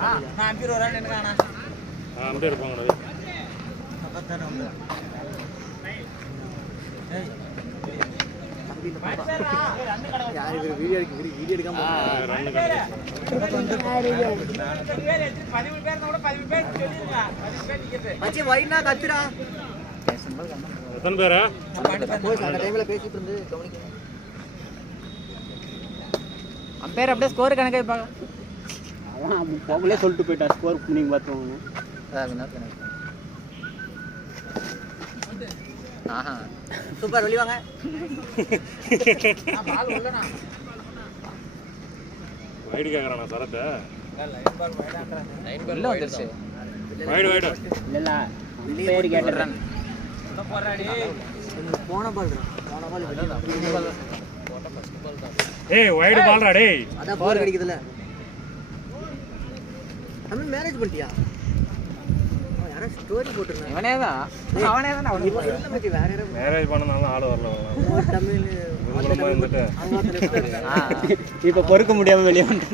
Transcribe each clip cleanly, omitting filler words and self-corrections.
நான் அம்பீர் வரான்னு என்னக்கானா அம்பீர் இருப்பாங்க அப்பத்தானே வந்து ஏய் யார் இவர் வீடியோ எடுக்காம ரன் கடை மச்சி வைனா கத்துடா எத்தனை பேரா போய் அந்த டைம்ல பேசிட்டு இருந்து கவனிக்க அம்பேர் அப்படியே ஸ்கோர் கணக்கே பார்க்க அவன் போகலே சொல்லிட்டு போயிட்டான் ஸ்கோர் நீங்க பார்த்துவாங்க ஆஹா சூப்பர் வெளிய வாங்க பால் உள்ளனா வைடு கேக்குறானா சரத் லைன் பால் இல்ல வந்துருச்சு வைடு இல்ல பேர் கேட்டறன் போறாடி போன பால் வெளிய பால் போட்ட ஃபர்ஸ்ட் பால் தான் ஏய் வைடு பால்டா டேய் அத பால் அடிக்குதுல நம்ம மேனேஜ் பண்ணிட்டியா யாரா ஸ்டோரி போட்டுறானே அவனேதான் அவன் இல்ல மச்சி வேற யாரோ மேரேஜ் பண்ணனால ஆளு வரல தமிழ் வந்துட்டு இப்ப பொறுக்க முடியாம வெளிய வந்து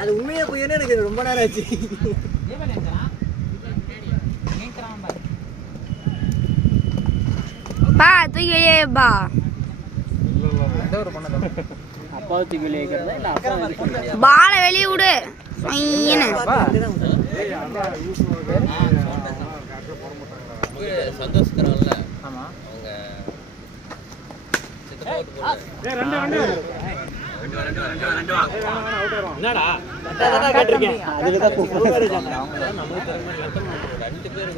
அது உண்மையா போயினே எனக்கு ரொம்ப நேரம் ஆச்சு பா தூக்கியே பா எந்த ஒரு பண்ணதா அப்பாவை தூக்கி வெளியே வைக்கிறதா இல்ல அப்பா பாலை வெளியே விடு சொய்யனே சந்தோஷத்துறான்ல ஆமா அவங்க என்னடா கேட்டிருக்கேன் அதுல தான் ரெண்டு பேர் இருக்காங்க செந்தில்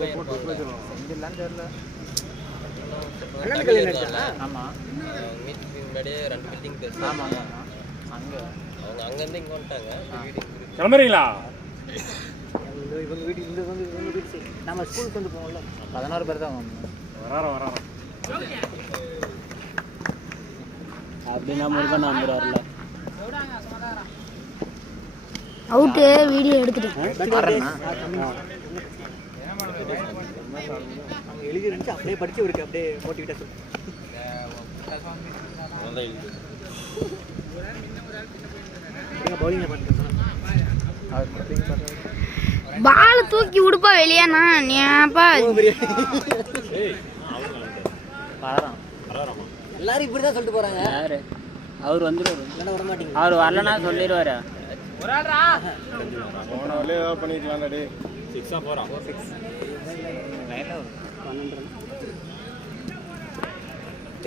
பையன் செஞ்சிடலாம்னு தெரியல அண்ணன் கல்யாணம் ஆமா மீட்டிங் முன்னாடியே 2 பில்டிங் பேர் ஆமாங்க அங்க அவங்க அங்கேருந்து இங்கே வந்துட்டாங்க வீடு கிளம்புறீங்களா இவங்க வீடு இந்த வந்து இவங்க வீடு சரி நம்ம ஸ்கூலுக்கு வந்து போவோம்ல 16 பேர் தான் வராறோம் அப்படின்னா முருகன் வந்துடுவார்ல அவுட்டு வீடியோ எடுத்துட்டேன் அவங்க எழுதி இருந்துச்சு அப்படியே படிச்சு இருக்கு அப்படியே மோட்டிவேட்டா சொல்லு பவுலிங்ல பார்த்துக்கலாம் பால் தூக்கி விடுப்பா வெளியாண்ணா நீப்பா எல்லாரும் இப்படிதான் சொல்லிட்டு போறாங்க யாரு அவர் வந்துருவாரு இல்லைன்னா விட மாட்டீங்க அவர் வரலன்னா சொல்லிடுவாரு போன வழியே ஏதாவது பண்ணிக்கலாம்டா டேய் 6 போறான்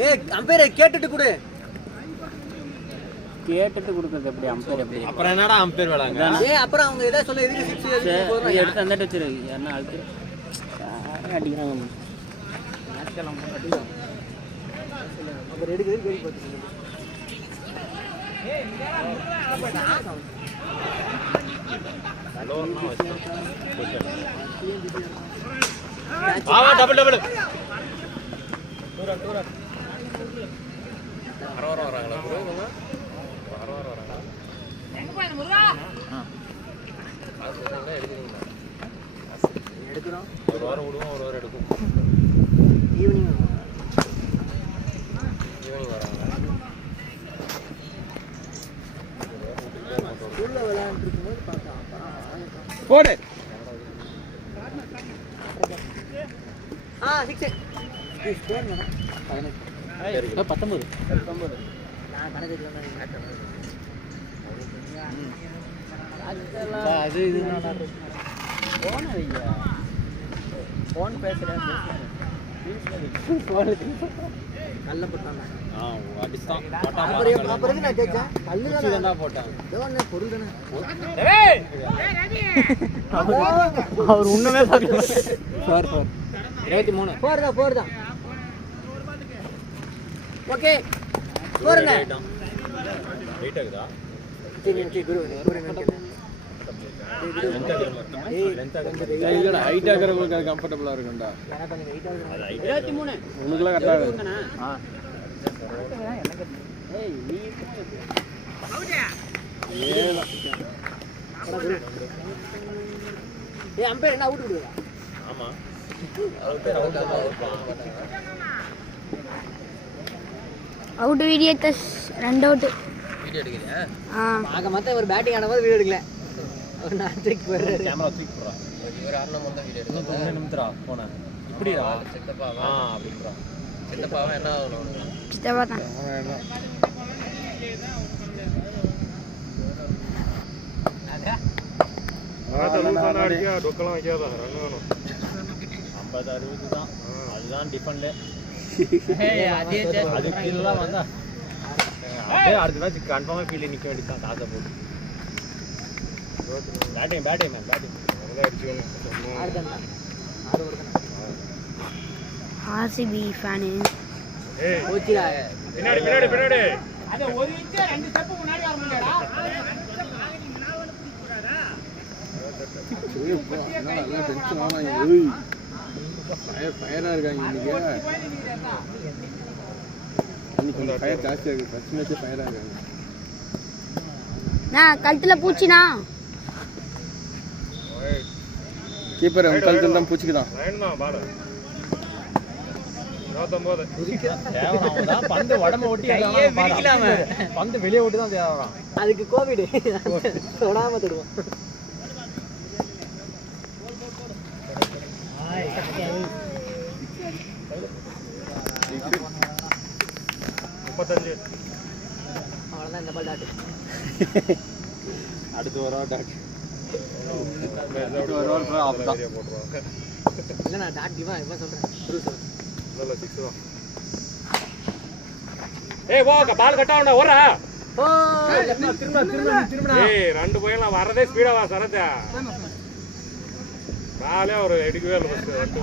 ஏய் அம்பையரை கேட்டுட்டு கொடு கேட்டுட்டு கொடுக்குறது எப்படி அம்பேர் எப்படி அப்புறம் என்னடா அம்பேர் விளாங்க ஏய் அப்புறம் அவங்க ஏதாவது சொல்ல எதுக்கு 6 எடுத்து வந்துட்டு வச்சிரு என்ன அழுத்து அடிக்கிறாங்க அவர் எடுக்குது கேள்வி பார்த்துக்கோங்க டபுள் வராங்களா எடுக்கிறோம் ஒரு வாரம் விடுவோம் ஒரு வாரம் எடுக்கும் ஈவினிங் வராங்க ஸ்கூல்ல விளையாண்டு இருக்கும்போது பார்த்தா போடு ஸ்கோர் வேணும் 19 நான் கணக்கு அது இது போன வைங்க போன் பேசுறேன் கல்ல போட்டாங்க அடிச்சான் அப்புறம் நான் கேட்கேன் கல்லு தான் போட்டான் பொருள் தானே அவர் உண்மையே பார்க்கல சார் 23 போறதான் ஓகே போறேன் வெயிட் ஆகுதா சரி குரு இல்லடா ஹைட் ஆகறவங்களுக்கு அது கம்ஃபர்ட்டபிளா இருக்கும்டா 23 உனக்குலாம் கரெக்டா இருக்கு ஏய் நீ அம்பேர் என்ன அவுட் விடுவா ஆமா அவுட் வீடியோ 2 அவுட் வீடியோ எடுக்கறியா ஆ ஆக மொத்தம் ஒரு பேட்டிங் ஆனபோது வீடியோ எடுக்கல நான் தூக்கி போடுறேன். கேமரா தூக்கி போடுறா. இவர் அண்ணன் மட்டும் வீடியோ இன்னும் 9 நிமிஷம்டா போனேன். இப்படிடா. சித்தப்பாவா அப்படின்றா. சித்தப்பாவா என்ன ஆகணும் சித்தப்பா தான். டொக்கெல்லாம் வைக்காத ரன் வேணும் 50 60 தான். அதுதான் டிஃபன்லே. அதே அது கீழலாம் வந்தா அப்படியே அடுத்த மேட்ச் கன்ஃபார்மா கீழே நிக்க வேண்டியதான் காசை போட்டு. பேட்டிங் மேன் பேட்டிங் ஆடுதானா? ஆடு வருதுண்ணா. RCB fan. போச்சுடா. பின்னாடி ஃபயரா இருக்காங்க இன்னைக்கு ஃபயர் ஜாஸ்தியா இருக்கு. ஃபர்ஸ்ட் மேட்ச் ஃபயரா இருக்காங்க. நான் கழுத்துல பூச்சினா கீப்பர் கழுத்துல தான் பூச்சிக்குதான். லைன் தான் பாரு 29 தேவறான் பந்து உடம்ப ஒட்டி கையே விரிக்கலாம. பந்து வெளியே ஓட்டி தான் தேவறான். அதுக்கு கோவிட் தொடாம தொடுவோம். அவ்வளோதான் இந்த பால் டாட்டு. அடுத்து ஒரு டாட் போட்டுருவாங்க இல்லை நான் டாட் இவன் சொல்கிறேன். True sir. இல்ல 6 தான். ஏய் போ பால் கட்ட வேண்டாம் ஓடுறா. ஓ ஏய் ரெண்டு பையன்லாம் வரதே ஸ்பீடா வா சரத்தா. நாளே ஒரு எடுக்கவே இல்லை ஃபர்ஸ்ட்.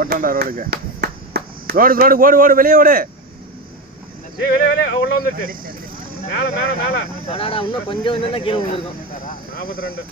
ஓட்டாண்டா ரோடுக்கு. ரோடு ஓடு வெளியே ஓடு. ஏய் வெளியே உள்ள வந்துச்சு. மேல ஆனாடா இன்னும் கொஞ்சம் வந்து தான் கீழே விழுந்திருக்கும். 42